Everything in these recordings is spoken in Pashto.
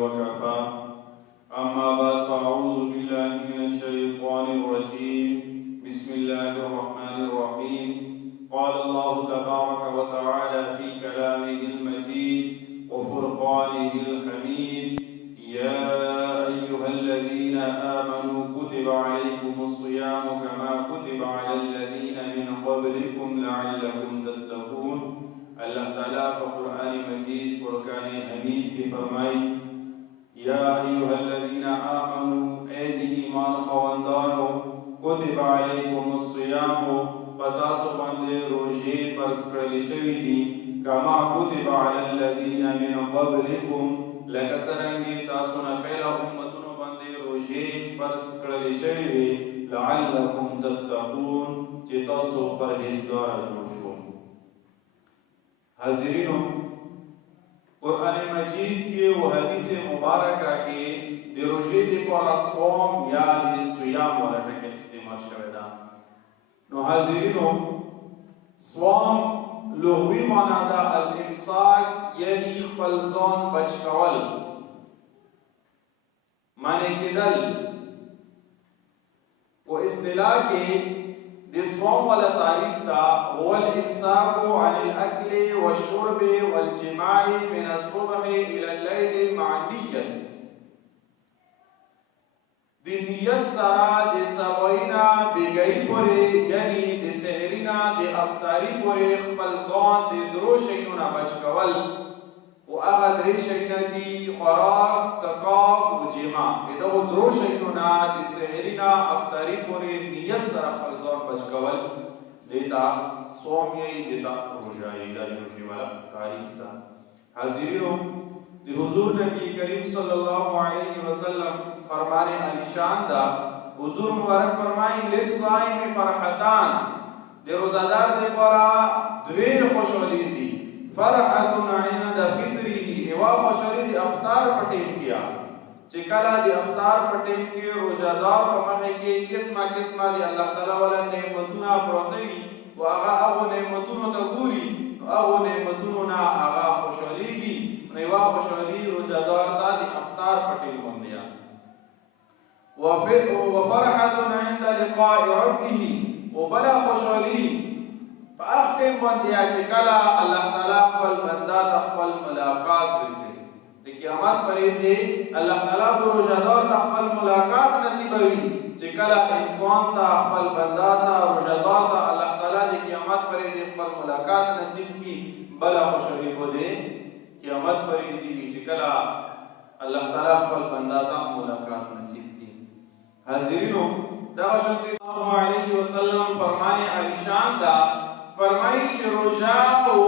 وكفى أما بعد فأعوذ بالله من الشيطان الرجيم بسم الله الرحمن الرحيم قال الله تبارك وتعالى في كلامه المجيد وفرقانه الحميد يا أيها الذين آمنوا كتب عليكم الصيام كما كتب على الذين من قبلكم لعلكم تتقون اللہ تعالیٰ کا قرآن مجید فرقان حمید کی فرمائی یا ایها الذین آمنوا اے دی ایمان خواندانو کتب علیکم الصیام پتاسو باندے روزے فرض کړل شوی دي کما کتب علی الذین من قبلکم لکه څرنګه تاسو نه پهلا امتونو باندې روزے فرض کړل شوی دي لعلکم تتقون چې تاسو پرهیزګار جوړ شئ حاضرینو قرآن مجید کے و حدیث مبارکہ کے دی روزے دی پر صوم یا دی صیام والا ٹکے استعمال شویدا نو حاضرینو صوم لغوی معنی دا الامساک یعنی خپل ځان بچ کول معنی کېدل و اصطلاح کے دی صوم والا تعریف تا هو الامساك عن الاكل والشرب والجماع من الصبح الى الليل مع النية دی نیت سرا دی سوائنا بیگئی پوری یعنی دی سحرینا دی افطاری پوری خپل ځان دی درو شیونو بچ کول و هغه درې شیونه دي خوراک سکاک و جماع دغه درو شیونه د سحرینا افطاری پورې نیت سره خپل ځان بچ کول دیتا صوم یې دیتا روزه یې د روزي والا تعریف ده حاضرینو د حضور نبی کریم صلی الله علیه وسلم فرمانے علی شان دا حضور مبارک فرمائی للصائم فرحتان د روزادار لپاره دوی خوشالي دي فرحت عند فطره اوا خوشالي دی افطار پټیم کیا چې کله دی افطار پټیم کې روزادار په مخه کې قسمه قسمه دی الله تعالی ولا نعمتونه پروتوي او هغه نعمتونو ته ګوري هغه نعمتونو نه هغه خوشالي دي نو وا خوشالي روزادار ته دی افطار پټیم باندې وفرحت عند لقاء ربه وبلا خوشالي فاختم باندې چې کله الله تعالی خپل بندا ته خپل ملاقات وکړي د قیامت پرېږي الله تعالی په روزادار ته خپل ملاقات نصیبوي چې کله انسان ته خپل بندا ته روزادار ته الله تعالی د قیامت پرېږي خپل ملاقات نصیب کی بلا خوشالي کو دې قیامت پرېږي چې کله الله تعالی خپل بندا ته ملاقات نصیب کی حاضرینو دا شرط الله علیه وسلم فرمانے علی شان دا فرمائی چې روزه او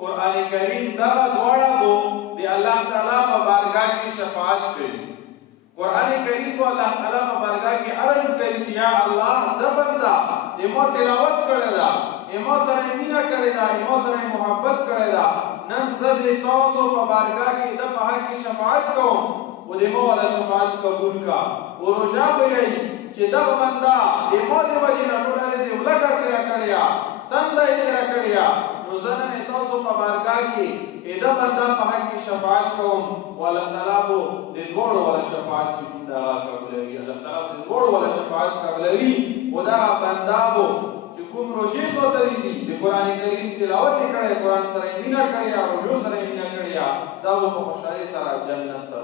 قرآن کریم دا دواړه وو دی الله تعالی په بارگاہ کې شفاعت کوي قرآن کریم کو الله تعالی په بارگاہ کې عرض کوي چې یا الله د بندا ایمو تلاوت کړی دا ایمو سره مینا کړی دا ایمو سره محبت کړی دا نن زه تاسو په بارگاہ کې د په حق شفاعت کوم او د مو ولا شفاعت قبول کا او روزه وي چې دا بندا ایمو دی وجه نه ټوله دې ولګا کړیا تنده یې راکړیا نو زنه نه تاسو په بارگاہ کې اېدا بندا په حق شفاعت کوم او الله تعالی وو د دوړو ولا شفاعت چې دا قبولوي الله تعالی د دوړو ولا شفاعت قبولوي او دا بندا وو چې کوم روزي سوتلی دي د قران کریم تلاوت کړي قران سره مینا کړي او روزو سره مینا کړي دا وو په خوشالۍ سره جنت ته